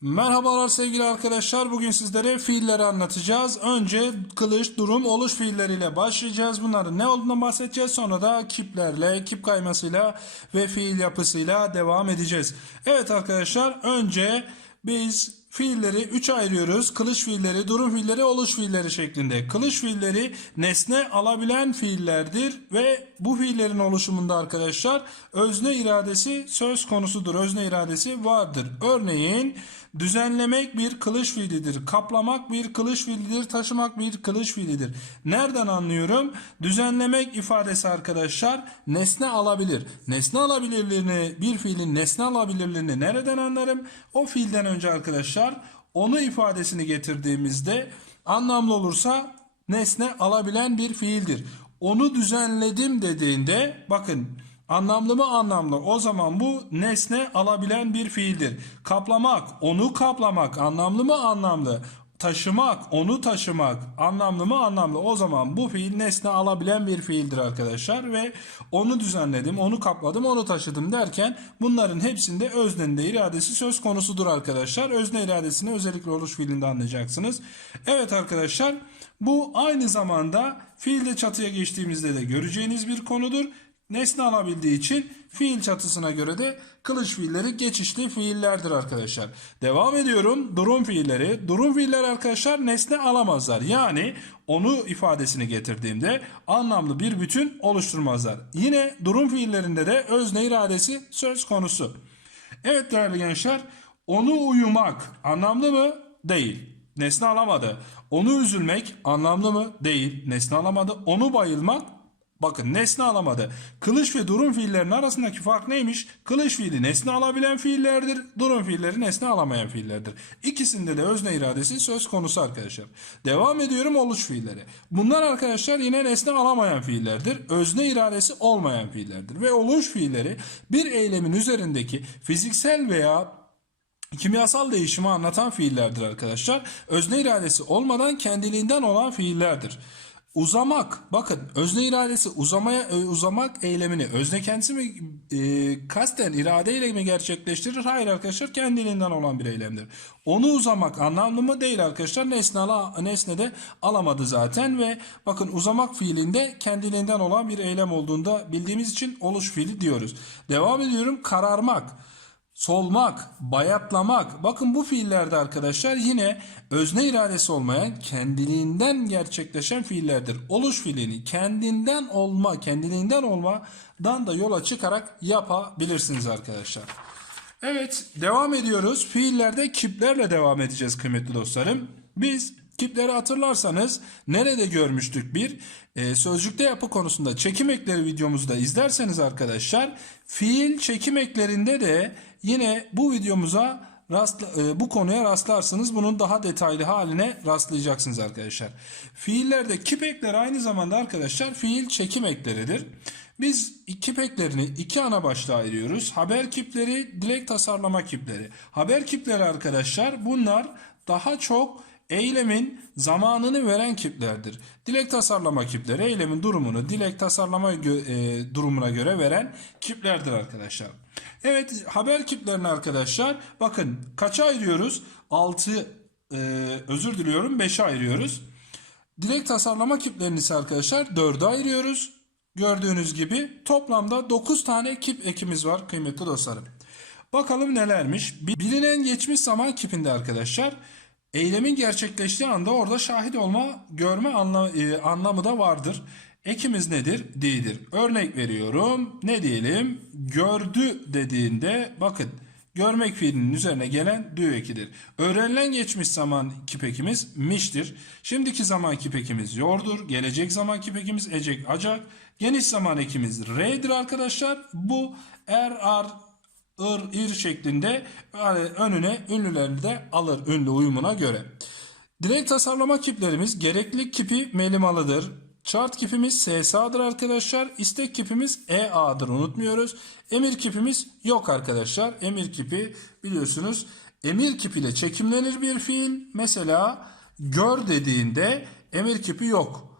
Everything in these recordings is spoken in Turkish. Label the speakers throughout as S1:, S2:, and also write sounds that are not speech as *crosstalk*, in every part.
S1: Merhabalar sevgili arkadaşlar. Bugün sizlere fiilleri anlatacağız. Önce kılıç, durum, oluş fiilleriyle başlayacağız. Bunların ne olduğundan bahsedeceğiz. Sonra da kiplerle, kip kaymasıyla ve fiil yapısıyla devam edeceğiz. Evet arkadaşlar önce biz fiilleri 3'e ayırıyoruz. Kılıç fiilleri, durum fiilleri, oluş fiilleri şeklinde. Kılıç fiilleri nesne alabilen fiillerdir ve bu fiillerin oluşumunda arkadaşlar özne iradesi söz konusudur. Özne iradesi vardır. Örneğin düzenlemek bir kılıç fiilidir. Kaplamak bir kılıç fiilidir. Taşımak bir kılıç fiilidir. Nereden anlıyorum? Düzenlemek ifadesi arkadaşlar nesne alabilir. Nesne alabilirliğini bir fiilin nesne alabilirliğini nereden anlarım? O fiilden önce arkadaşlar onu ifadesini getirdiğimizde anlamlı olursa nesne alabilen bir fiildir. Onu düzenledim dediğinde bakın anlamlı mı anlamlı o zaman bu nesne alabilen bir fiildir. Kaplamak onu kaplamak anlamlı mı anlamlı taşımak, onu taşımak anlamlı mı anlamlı. O zaman bu fiil nesne alabilen bir fiildir arkadaşlar ve onu düzenledim, onu kapladım, onu taşıdım derken bunların hepsinde öznenin de iradesi söz konusudur arkadaşlar. Özne iradesini özellikle oluş fiilinde anlayacaksınız. Evet arkadaşlar bu aynı zamanda fiilde çatıya geçtiğimizde de göreceğiniz bir konudur. Nesne alabildiği için fiil çatısına göre de kılıç fiilleri geçişli fiillerdir arkadaşlar. Devam ediyorum. Durum fiilleri. Durum fiilleri arkadaşlar nesne alamazlar. Yani onu ifadesini getirdiğimde anlamlı bir bütün oluşturmazlar. Yine durum fiillerinde de özne iradesi söz konusu. Evet değerli gençler onu uyumak anlamlı mı? Değil. Nesne alamadı. Onu üzülmek anlamlı mı? Değil. Nesne alamadı. Onu bayılmak Bakın nesne alamadı. Kılıç ve durum fiillerinin arasındaki fark neymiş? Kılıç fiili nesne alabilen fiillerdir. Durum fiilleri nesne alamayan fiillerdir. İkisinde de özne iradesi söz konusu arkadaşlar. Devam ediyorum oluş fiilleri. Bunlar arkadaşlar yine nesne alamayan fiillerdir. Özne iradesi olmayan fiillerdir. Ve oluş fiilleri bir eylemin üzerindeki fiziksel veya kimyasal değişimi anlatan fiillerdir arkadaşlar. Özne iradesi olmadan kendiliğinden olan fiillerdir. Uzamak bakın özne iradesi uzamaya e, uzamak eylemini özne kendisi mi e, kasten iradeyle mi gerçekleştirir? Hayır arkadaşlar kendiliğinden olan bir eylemdir. Onu uzamak anlamlı mı değil arkadaşlar nesne, ala, nesne de alamadı zaten ve bakın uzamak fiilinde kendiliğinden olan bir eylem olduğunda bildiğimiz için oluş fiili diyoruz. Devam ediyorum kararmak solmak, bayatlamak. Bakın bu fiillerde arkadaşlar yine özne iradesi olmayan kendiliğinden gerçekleşen fiillerdir. Oluş fiilini kendinden olma, kendiliğinden olmadan da yola çıkarak yapabilirsiniz arkadaşlar. Evet devam ediyoruz. Fiillerde kiplerle devam edeceğiz kıymetli dostlarım. Biz kipleri hatırlarsanız nerede görmüştük bir? Ee, sözcükte yapı konusunda çekim ekleri videomuzu da izlerseniz arkadaşlar fiil çekim eklerinde de yine bu videomuza rastla, e, bu konuya rastlarsınız. Bunun daha detaylı haline rastlayacaksınız arkadaşlar. Fiillerde kip ekleri aynı zamanda arkadaşlar fiil çekim ekleridir. Biz kip eklerini iki ana başlığa ayırıyoruz. Haber kipleri, dilek tasarlama kipleri. Haber kipleri arkadaşlar bunlar daha çok eylemin zamanını veren kiplerdir. Dilek tasarlama kipleri eylemin durumunu dilek tasarlama gö- e, durumuna göre veren kiplerdir arkadaşlar. Evet haber kiplerini arkadaşlar bakın kaça ayırıyoruz? 6 e, özür diliyorum 5'e ayırıyoruz. Dilek tasarlama kiplerini ise arkadaşlar 4'e ayırıyoruz. Gördüğünüz gibi toplamda 9 tane kip ekimiz var kıymetli dostlarım. Bakalım nelermiş. Bilinen geçmiş zaman kipinde arkadaşlar eylemin gerçekleştiği anda orada şahit olma, görme anla, e, anlamı da vardır. Ekimiz nedir? D'dir. Örnek veriyorum. Ne diyelim? Gördü dediğinde bakın görmek fiilinin üzerine gelen dü ekidir. Öğrenilen geçmiş zaman kipekimiz miştir. Şimdiki zaman kipekimiz yordur. Gelecek zaman kipekimiz ecek acak. Geniş zaman ekimiz re'dir arkadaşlar. Bu er ar ır ir şeklinde yani önüne ünlülerini de alır ünlü uyumuna göre. Direkt tasarlama kiplerimiz gereklilik kipi melimalıdır. Chart kipimiz SSA'dır arkadaşlar. İstek kipimiz EA'dır unutmuyoruz. Emir kipimiz yok arkadaşlar. Emir kipi biliyorsunuz emir kipiyle çekimlenir bir fiil. Mesela gör dediğinde emir kipi yok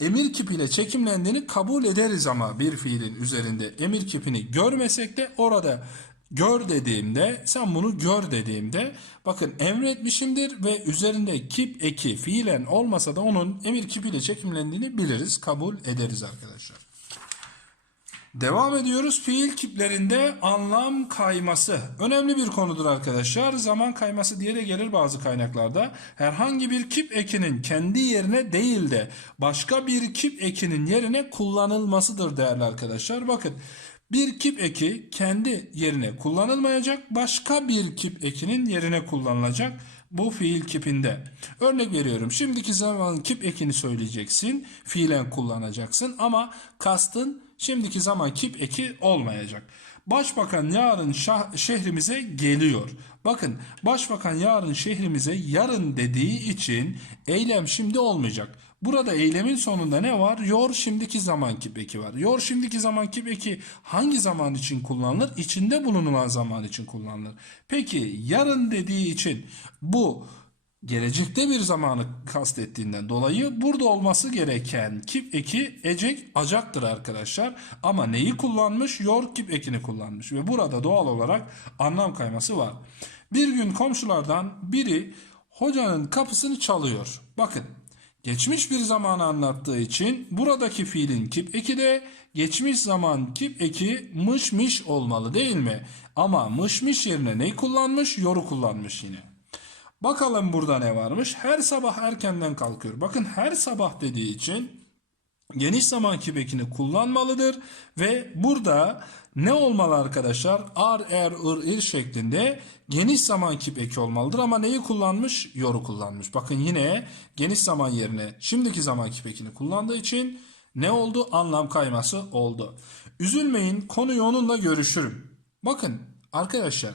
S1: emir kipiyle çekimlendiğini kabul ederiz ama bir fiilin üzerinde emir kipini görmesek de orada Gör dediğimde sen bunu gör dediğimde bakın emretmişimdir ve üzerinde kip eki fiilen olmasa da onun emir kipiyle çekimlendiğini biliriz, kabul ederiz arkadaşlar. Devam ediyoruz. Fiil kiplerinde anlam kayması. Önemli bir konudur arkadaşlar. Zaman kayması diye de gelir bazı kaynaklarda. Herhangi bir kip ekinin kendi yerine değil de başka bir kip ekinin yerine kullanılmasıdır değerli arkadaşlar. Bakın bir kip eki kendi yerine kullanılmayacak, başka bir kip ekinin yerine kullanılacak bu fiil kipinde. Örnek veriyorum. Şimdiki zaman kip ekini söyleyeceksin. Fiilen kullanacaksın ama kastın şimdiki zaman kip eki olmayacak. Başbakan yarın şah- şehrimize geliyor. Bakın başbakan yarın şehrimize yarın dediği için eylem şimdi olmayacak. Burada eylemin sonunda ne var? Yor şimdiki zaman kip eki var. Yor şimdiki zaman kip eki hangi zaman için kullanılır? İçinde bulunulan zaman için kullanılır. Peki yarın dediği için bu gelecekte bir zamanı kastettiğinden dolayı burada olması gereken kip eki ecek acaktır arkadaşlar. Ama neyi kullanmış? Yor kip ekini kullanmış ve burada doğal olarak anlam kayması var. Bir gün komşulardan biri hocanın kapısını çalıyor. Bakın geçmiş bir zamanı anlattığı için buradaki fiilin kip eki de geçmiş zaman kip eki mışmış olmalı değil mi? Ama mışmış yerine neyi kullanmış? Yoru kullanmış yine. Bakalım burada ne varmış? Her sabah erkenden kalkıyor. Bakın her sabah dediği için geniş zaman kipekini kullanmalıdır ve burada ne olmalı arkadaşlar? Ar, er, ır, ir şeklinde geniş zaman kipeki olmalıdır ama neyi kullanmış? Yoru kullanmış. Bakın yine geniş zaman yerine şimdiki zaman kipekini kullandığı için ne oldu? Anlam kayması oldu. Üzülmeyin konuyu onunla görüşürüm. Bakın arkadaşlar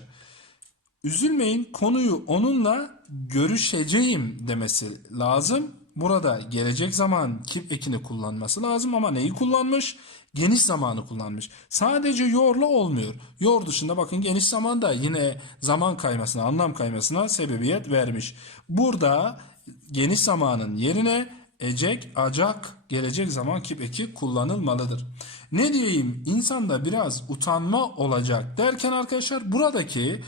S1: Üzülmeyin konuyu onunla görüşeceğim demesi lazım. Burada gelecek zaman kip ekini kullanması lazım ama neyi kullanmış? Geniş zamanı kullanmış. Sadece yorla olmuyor. Yor dışında bakın geniş zamanda yine zaman kaymasına, anlam kaymasına sebebiyet vermiş. Burada geniş zamanın yerine ecek, acak, gelecek zaman kip eki kullanılmalıdır. Ne diyeyim insanda biraz utanma olacak derken arkadaşlar buradaki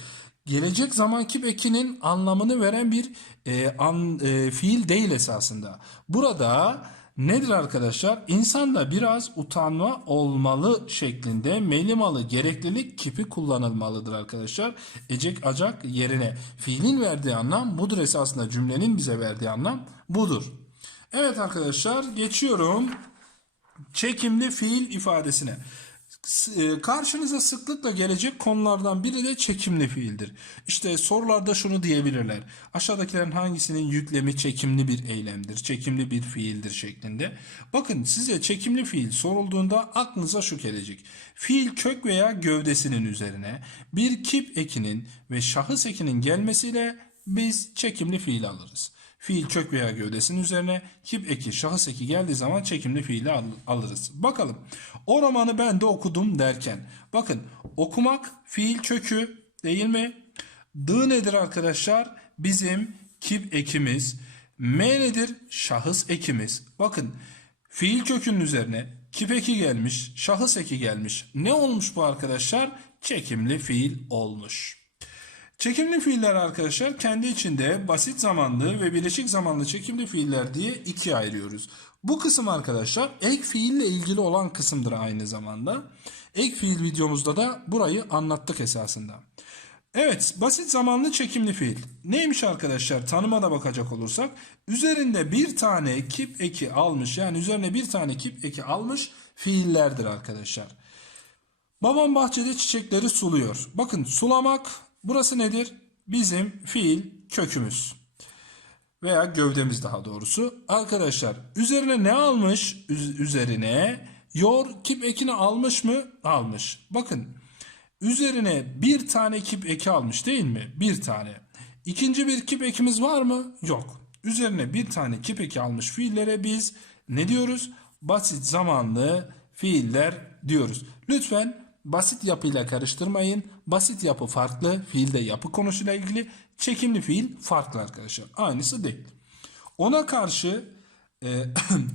S1: gelecek zamanki ekinin anlamını veren bir e, an, e, fiil değil esasında. Burada nedir arkadaşlar? İnsanda biraz utanma olmalı şeklinde melimalı gereklilik kipi kullanılmalıdır arkadaşlar. Ecek acak yerine fiilin verdiği anlam budur esasında cümlenin bize verdiği anlam budur. Evet arkadaşlar geçiyorum çekimli fiil ifadesine. E, Karşınıza sıklıkla gelecek konulardan biri de çekimli fiildir. İşte sorularda şunu diyebilirler. Aşağıdakilerin hangisinin yüklemi çekimli bir eylemdir, çekimli bir fiildir şeklinde. Bakın size çekimli fiil sorulduğunda aklınıza şu gelecek. Fiil kök veya gövdesinin üzerine bir kip ekinin ve şahıs ekinin gelmesiyle biz çekimli fiil alırız. Fiil kök veya gövdesinin üzerine kip eki, şahıs eki geldiği zaman çekimli fiili al- alırız. Bakalım. O romanı ben de okudum derken. Bakın okumak fiil kökü değil mi? D nedir arkadaşlar? Bizim kip ekimiz. M nedir? Şahıs ekimiz. Bakın fiil kökünün üzerine kip eki gelmiş, şahıs eki gelmiş. Ne olmuş bu arkadaşlar? Çekimli fiil olmuş. Çekimli fiiller arkadaşlar kendi içinde basit zamanlı ve birleşik zamanlı çekimli fiiller diye ikiye ayırıyoruz. Bu kısım arkadaşlar ek fiille ilgili olan kısımdır aynı zamanda. Ek fiil videomuzda da burayı anlattık esasında. Evet, basit zamanlı çekimli fiil. Neymiş arkadaşlar? Tanıma da bakacak olursak, üzerinde bir tane kip eki almış, yani üzerine bir tane kip eki almış fiillerdir arkadaşlar. Babam bahçede çiçekleri suluyor. Bakın sulamak burası nedir? Bizim fiil kökümüz. Veya gövdemiz daha doğrusu. Arkadaşlar üzerine ne almış? Üz- üzerine yor kip ekini almış mı? Almış. Bakın üzerine bir tane kip eki almış değil mi? Bir tane. İkinci bir kip ekimiz var mı? Yok. Üzerine bir tane kip eki almış fiillere biz ne diyoruz? Basit zamanlı fiiller diyoruz. Lütfen basit yapıyla karıştırmayın. Basit yapı farklı, fiilde yapı konusuyla ilgili. Çekimli fiil farklı arkadaşlar. Aynısı değil. Ona karşı e,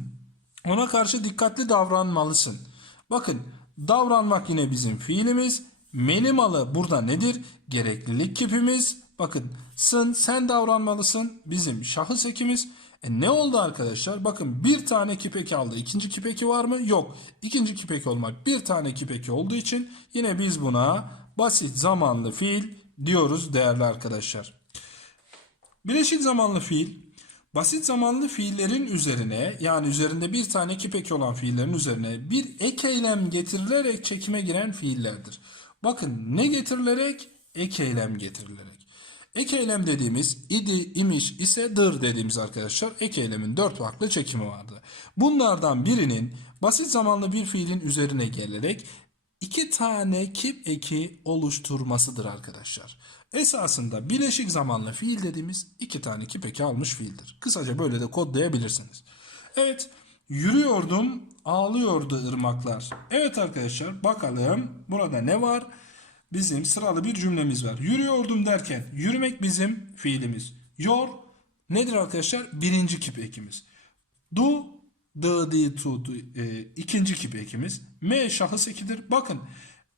S1: *clears throat* ona karşı dikkatli davranmalısın. Bakın davranmak yine bizim fiilimiz. Menimalı burada nedir? Gereklilik kipimiz. Bakın sın sen davranmalısın. Bizim şahıs ekimiz. E ne oldu arkadaşlar? Bakın bir tane kipeki aldı. İkinci kipeki var mı? Yok. İkinci kipeki olmak bir tane kipeki olduğu için yine biz buna basit zamanlı fiil diyoruz değerli arkadaşlar. Bileşik zamanlı fiil basit zamanlı fiillerin üzerine yani üzerinde bir tane kipeki olan fiillerin üzerine bir ek eylem getirilerek çekime giren fiillerdir. Bakın ne getirilerek? Ek eylem getirilerek. Ek eylem dediğimiz idi, imiş, ise, dır dediğimiz arkadaşlar ek eylemin dört farklı çekimi vardı. Bunlardan birinin basit zamanlı bir fiilin üzerine gelerek iki tane kip eki oluşturmasıdır arkadaşlar. Esasında bileşik zamanlı fiil dediğimiz iki tane kip eki almış fiildir. Kısaca böyle de kodlayabilirsiniz. Evet yürüyordum ağlıyordu ırmaklar. Evet arkadaşlar bakalım burada ne var? Bizim sıralı bir cümlemiz var. Yürüyordum derken yürümek bizim fiilimiz. Yor nedir arkadaşlar? Birinci kip ekimiz. Do, the, the, to, to, e, ikinci kip ekimiz. M şahıs ekidir. Bakın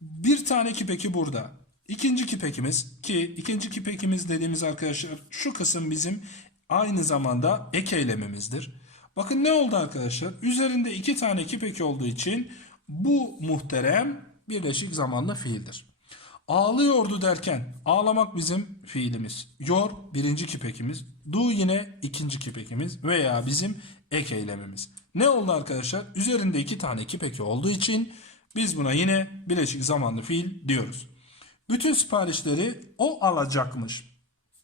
S1: bir tane kip eki burada. İkinci kip ekimiz ki ikinci kip ekimiz dediğimiz arkadaşlar şu kısım bizim aynı zamanda ek eylemimizdir. Bakın ne oldu arkadaşlar? Üzerinde iki tane kip eki olduğu için bu muhterem birleşik zamanlı fiildir. Ağlıyordu derken ağlamak bizim fiilimiz. Yor birinci kipekimiz. Do yine ikinci kipekimiz veya bizim ek eylemimiz. Ne oldu arkadaşlar? Üzerinde iki tane kipeki olduğu için biz buna yine bileşik zamanlı fiil diyoruz. Bütün siparişleri o alacakmış.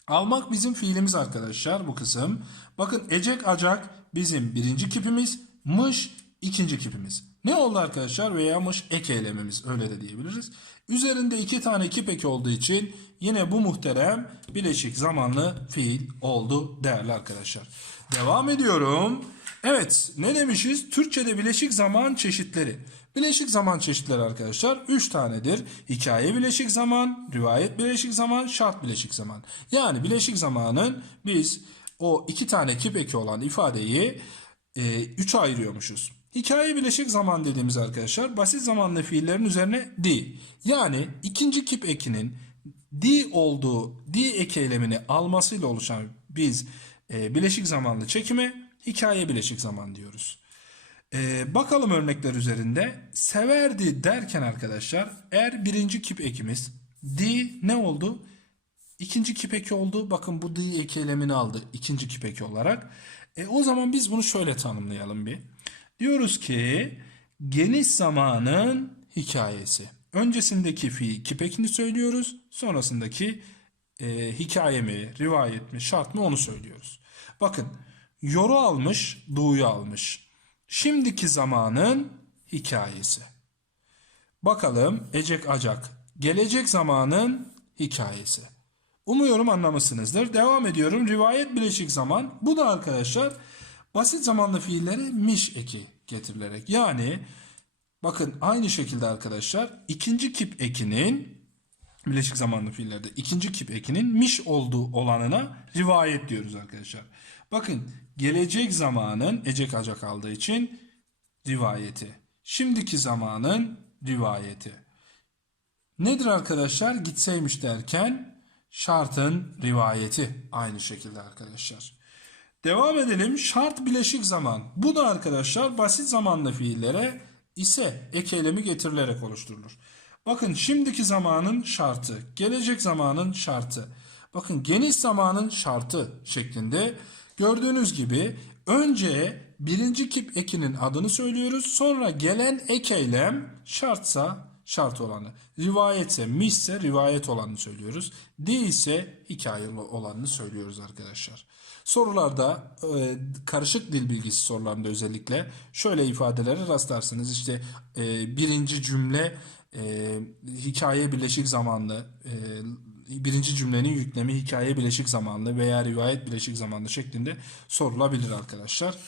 S1: Almak bizim fiilimiz arkadaşlar bu kısım. Bakın ecek acak bizim birinci kipimiz. Mış ikinci kipimiz. Ne oldu arkadaşlar? Veya mış ek eylemimiz öyle de diyebiliriz. Üzerinde iki tane kip eki olduğu için yine bu muhterem bileşik zamanlı fiil oldu değerli arkadaşlar. Devam ediyorum. Evet ne demişiz? Türkçe'de bileşik zaman çeşitleri. Bileşik zaman çeşitleri arkadaşlar 3 tanedir. Hikaye bileşik zaman, rivayet bileşik zaman, şart bileşik zaman. Yani bileşik zamanın biz o iki tane kip eki olan ifadeyi 3'e ayırıyormuşuz. Hikaye bileşik zaman dediğimiz arkadaşlar basit zamanlı fiillerin üzerine di. Yani ikinci kip ekinin di olduğu di ek eylemini almasıyla oluşan biz e, bileşik zamanlı çekime hikaye bileşik zaman diyoruz. E, bakalım örnekler üzerinde. Severdi derken arkadaşlar eğer birinci kip ekimiz di ne oldu? İkinci kip eki oldu. Bakın bu di ek eylemini aldı ikinci kip eki olarak. E, o zaman biz bunu şöyle tanımlayalım bir. Diyoruz ki geniş zamanın hikayesi. Öncesindeki fiil kipekini söylüyoruz. Sonrasındaki e, hikaye mi, rivayet mi, şart mı onu söylüyoruz. Bakın yoru almış, du'yu almış. Şimdiki zamanın hikayesi. Bakalım ecek acak. Gelecek zamanın hikayesi. Umuyorum anlamışsınızdır. Devam ediyorum. Rivayet bileşik zaman. Bu da arkadaşlar basit zamanlı fiilleri miş eki getirilerek. Yani bakın aynı şekilde arkadaşlar ikinci kip ekinin bileşik zamanlı fiillerde ikinci kip ekinin miş olduğu olanına rivayet diyoruz arkadaşlar. Bakın gelecek zamanın ecek acak aldığı için rivayeti. Şimdiki zamanın rivayeti. Nedir arkadaşlar? Gitseymiş derken şartın rivayeti aynı şekilde arkadaşlar. Devam edelim. Şart bileşik zaman. Bu da arkadaşlar basit zamanlı fiillere ise ek eylemi getirilerek oluşturulur. Bakın şimdiki zamanın şartı, gelecek zamanın şartı. Bakın geniş zamanın şartı şeklinde gördüğünüz gibi önce birinci kip ekinin adını söylüyoruz. Sonra gelen ek eylem şartsa şart olanı. Rivayetse, mişse rivayet olanını söylüyoruz. Değilse hikaye olanını söylüyoruz arkadaşlar. Sorularda e, karışık dil bilgisi sorularında özellikle şöyle ifadelere rastlarsınız. İşte e, birinci cümle e, hikaye birleşik zamanlı, e, birinci cümlenin yüklemi hikaye bileşik zamanlı veya rivayet bileşik zamanlı şeklinde sorulabilir arkadaşlar.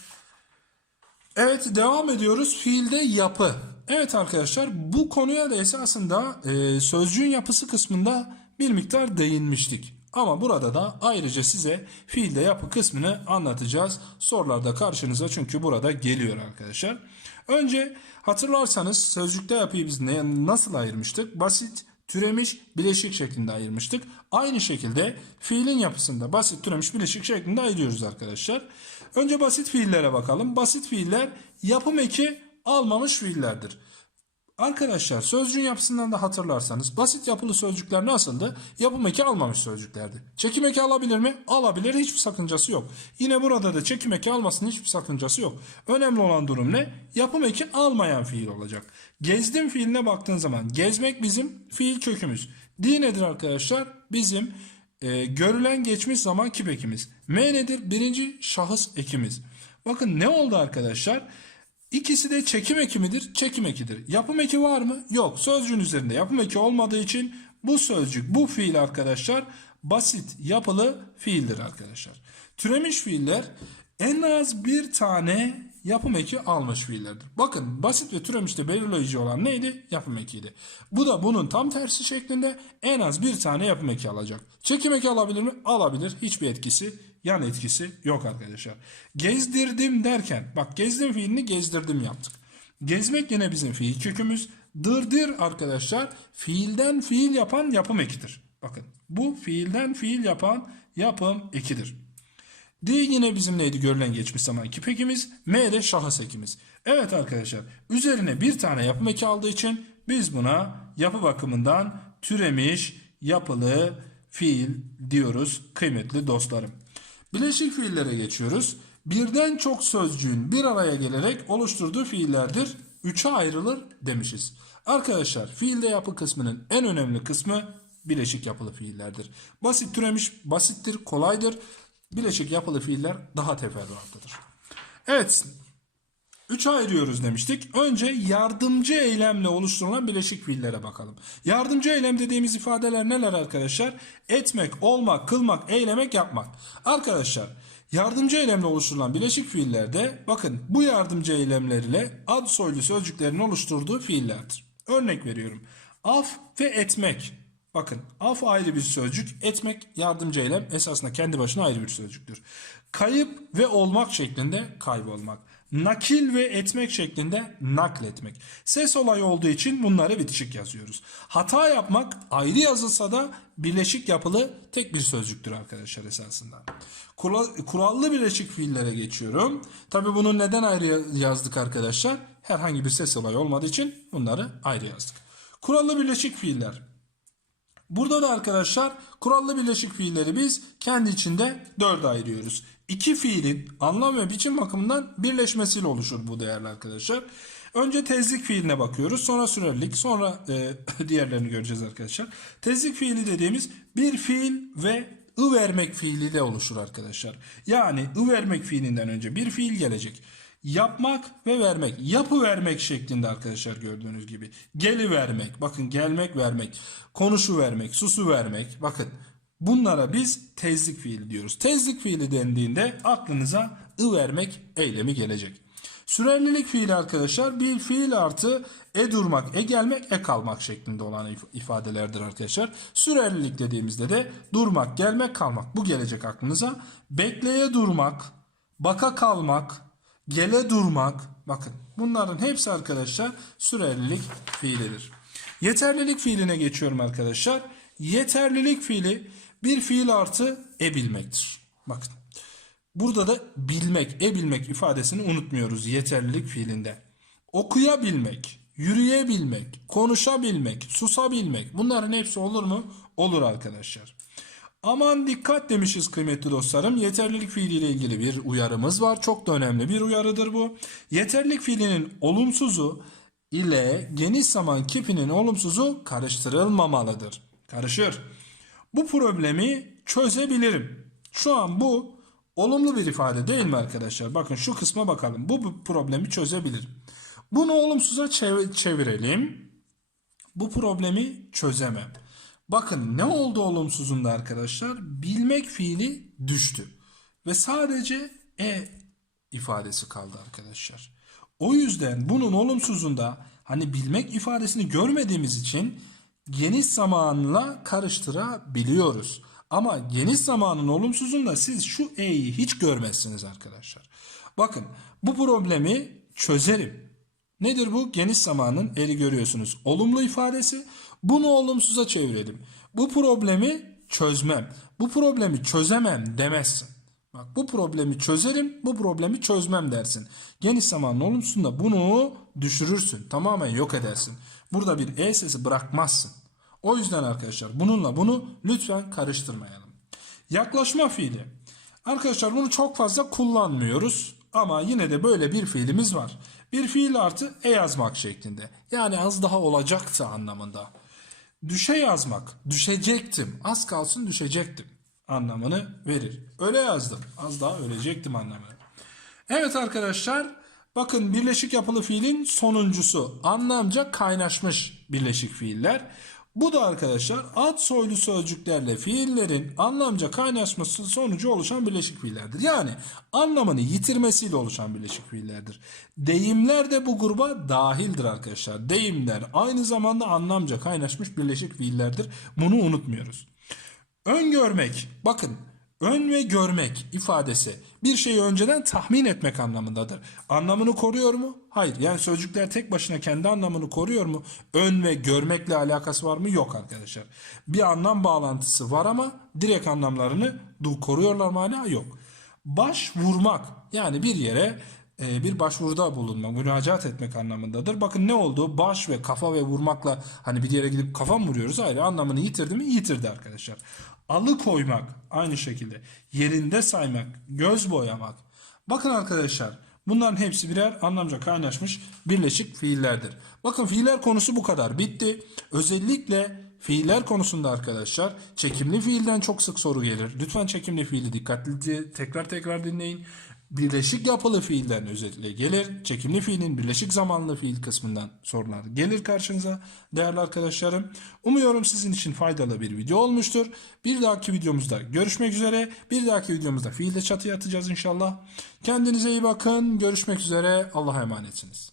S1: Evet devam ediyoruz. Fiilde yapı. Evet arkadaşlar bu konuya da esasında e, sözcüğün yapısı kısmında bir miktar değinmiştik. Ama burada da ayrıca size fiilde yapı kısmını anlatacağız. Sorularda karşınıza çünkü burada geliyor arkadaşlar. Önce hatırlarsanız sözcükte yapıyı biz ne, nasıl ayırmıştık? Basit, türemiş, bileşik şeklinde ayırmıştık. Aynı şekilde fiilin yapısında basit, türemiş, bileşik şeklinde ayırıyoruz arkadaşlar. Önce basit fiillere bakalım. Basit fiiller yapım eki almamış fiillerdir. Arkadaşlar sözcüğün yapısından da hatırlarsanız basit yapılı sözcükler nasıldı? Yapım eki almamış sözcüklerdi. Çekim eki alabilir mi? Alabilir. Hiçbir sakıncası yok. Yine burada da çekim eki almasının hiçbir sakıncası yok. Önemli olan durum ne? Yapım eki almayan fiil olacak. Gezdim fiiline baktığın zaman gezmek bizim fiil kökümüz. Di nedir arkadaşlar? Bizim e, görülen geçmiş zaman kip ekimiz. M nedir? Birinci şahıs ekimiz. Bakın ne oldu arkadaşlar? İkisi de çekim eki midir? Çekim ekidir. Yapım eki var mı? Yok. Sözcüğün üzerinde yapım eki olmadığı için bu sözcük, bu fiil arkadaşlar basit yapılı fiildir arkadaşlar. Türemiş fiiller en az bir tane yapım eki almış fiillerdir. Bakın basit ve türemişte belirleyici olan neydi? Yapım ekiydi. Bu da bunun tam tersi şeklinde en az bir tane yapım eki alacak. Çekim eki alabilir mi? Alabilir. Hiçbir etkisi yan etkisi yok arkadaşlar. Gezdirdim derken bak gezdim fiilini gezdirdim yaptık. Gezmek yine bizim fiil kökümüz. Dırdır arkadaşlar fiilden fiil yapan yapım ekidir. Bakın bu fiilden fiil yapan yapım ekidir. D yine bizim neydi görülen geçmiş zaman kip ekimiz. M de şahıs ekimiz. Evet arkadaşlar üzerine bir tane yapım eki aldığı için biz buna yapı bakımından türemiş yapılı fiil diyoruz kıymetli dostlarım. Bileşik fiillere geçiyoruz. Birden çok sözcüğün bir araya gelerek oluşturduğu fiillerdir. Üçe ayrılır demişiz. Arkadaşlar fiilde yapı kısmının en önemli kısmı bileşik yapılı fiillerdir. Basit türemiş basittir, kolaydır. Bileşik yapılı fiiller daha teferruatlıdır. Evet, Üçe ayırıyoruz demiştik. Önce yardımcı eylemle oluşturulan bileşik fiillere bakalım. Yardımcı eylem dediğimiz ifadeler neler arkadaşlar? Etmek, olmak, kılmak, eylemek, yapmak. Arkadaşlar yardımcı eylemle oluşturulan bileşik fiillerde bakın bu yardımcı eylemler ile ad soylu sözcüklerin oluşturduğu fiillerdir. Örnek veriyorum. Af ve etmek. Bakın af ayrı bir sözcük, etmek yardımcı eylem esasında kendi başına ayrı bir sözcüktür. Kayıp ve olmak şeklinde kaybolmak. Nakil ve etmek şeklinde nakletmek. Ses olayı olduğu için bunları bitişik yazıyoruz. Hata yapmak ayrı yazılsa da birleşik yapılı tek bir sözcüktür arkadaşlar esasında. Kura- Kurallı birleşik fiillere geçiyorum. Tabi bunu neden ayrı yazdık arkadaşlar? Herhangi bir ses olayı olmadığı için bunları ayrı yazdık. Kurallı birleşik fiiller. Burada da arkadaşlar kurallı birleşik fiilleri biz kendi içinde dörde ayırıyoruz. İki fiilin anlam ve biçim bakımından birleşmesiyle oluşur bu değerli arkadaşlar. Önce tezlik fiiline bakıyoruz. Sonra sürerlik. Sonra e, *laughs* diğerlerini göreceğiz arkadaşlar. Tezlik fiili dediğimiz bir fiil ve ı vermek fiiliyle oluşur arkadaşlar. Yani ı vermek fiilinden önce bir fiil gelecek. Yapmak ve vermek. Yapı vermek şeklinde arkadaşlar gördüğünüz gibi. Geli vermek. Bakın gelmek vermek. Konuşu vermek. Susu vermek. Bakın bunlara biz tezlik fiili diyoruz. Tezlik fiili dendiğinde aklınıza ı vermek eylemi gelecek. Sürerlilik fiili arkadaşlar bir fiil artı e durmak, e gelmek, e kalmak şeklinde olan if- ifadelerdir arkadaşlar. Sürerlilik dediğimizde de durmak, gelmek, kalmak. Bu gelecek aklınıza. Bekleye durmak, baka kalmak, gele durmak. Bakın bunların hepsi arkadaşlar sürerlilik fiilidir. Yeterlilik fiiline geçiyorum arkadaşlar. Yeterlilik fiili bir fiil artı e bilmektir. Bakın. Burada da bilmek, e bilmek ifadesini unutmuyoruz yeterlilik fiilinde. Okuyabilmek, yürüyebilmek, konuşabilmek, susabilmek bunların hepsi olur mu? Olur arkadaşlar. Aman dikkat demişiz kıymetli dostlarım. Yeterlilik fiiliyle ilgili bir uyarımız var. Çok da önemli bir uyarıdır bu. Yeterlilik fiilinin olumsuzu ile geniş zaman kipinin olumsuzu karıştırılmamalıdır. Karışır. Bu problemi çözebilirim. Şu an bu olumlu bir ifade değil mi arkadaşlar? Bakın şu kısma bakalım. Bu, problemi çözebilirim. Bunu olumsuza çev- çevirelim. Bu problemi çözemem. Bakın ne oldu olumsuzunda arkadaşlar? Bilmek fiili düştü. Ve sadece e ifadesi kaldı arkadaşlar. O yüzden bunun olumsuzunda hani bilmek ifadesini görmediğimiz için geniş zamanla karıştırabiliyoruz. Ama geniş zamanın olumsuzunda siz şu e'yi hiç görmezsiniz arkadaşlar. Bakın bu problemi çözerim. Nedir bu? Geniş zamanın eri görüyorsunuz. Olumlu ifadesi. Bunu olumsuza çevirelim. Bu problemi çözmem. Bu problemi çözemem demezsin. Bak bu problemi çözerim, bu problemi çözmem dersin. Geniş zamanlı olumsuzunda bunu düşürürsün. Tamamen yok edersin. Burada bir e sesi bırakmazsın. O yüzden arkadaşlar bununla bunu lütfen karıştırmayalım. Yaklaşma fiili. Arkadaşlar bunu çok fazla kullanmıyoruz ama yine de böyle bir fiilimiz var. Bir fiil artı e yazmak şeklinde. Yani az daha olacaktı anlamında. Düşe yazmak, düşecektim, az kalsın düşecektim anlamını verir. Öyle yazdım, az daha ölecektim anlamını. Evet arkadaşlar, bakın birleşik yapılı fiilin sonuncusu anlamca kaynaşmış birleşik fiiller. Bu da arkadaşlar ad soylu sözcüklerle fiillerin anlamca kaynaşması sonucu oluşan birleşik fiillerdir. Yani anlamını yitirmesiyle oluşan birleşik fiillerdir. Deyimler de bu gruba dahildir arkadaşlar. Deyimler aynı zamanda anlamca kaynaşmış birleşik fiillerdir. Bunu unutmuyoruz. Öngörmek. Bakın ön ve görmek ifadesi bir şeyi önceden tahmin etmek anlamındadır. Anlamını koruyor mu? Hayır. Yani sözcükler tek başına kendi anlamını koruyor mu? Ön ve görmekle alakası var mı? Yok arkadaşlar. Bir anlam bağlantısı var ama direkt anlamlarını koruyorlar mı hala? Yok. Baş vurmak yani bir yere bir başvuruda bulunmak, müracaat etmek anlamındadır. Bakın ne oldu? Baş ve kafa ve vurmakla hani bir yere gidip kafa mı vuruyoruz? Hayır anlamını yitirdi mi? Yitirdi arkadaşlar. Alıkoymak aynı şekilde. Yerinde saymak, göz boyamak. Bakın arkadaşlar bunların hepsi birer anlamca kaynaşmış birleşik fiillerdir. Bakın fiiller konusu bu kadar. Bitti. Özellikle Fiiller konusunda arkadaşlar çekimli fiilden çok sık soru gelir. Lütfen çekimli fiili dikkatlice tekrar tekrar dinleyin. Birleşik yapılı fiilden özellikle gelir. Çekimli fiilin birleşik zamanlı fiil kısmından sorular gelir karşınıza değerli arkadaşlarım. Umuyorum sizin için faydalı bir video olmuştur. Bir dahaki videomuzda görüşmek üzere. Bir dahaki videomuzda fiilde çatıya atacağız inşallah. Kendinize iyi bakın. Görüşmek üzere. Allah'a emanetsiniz.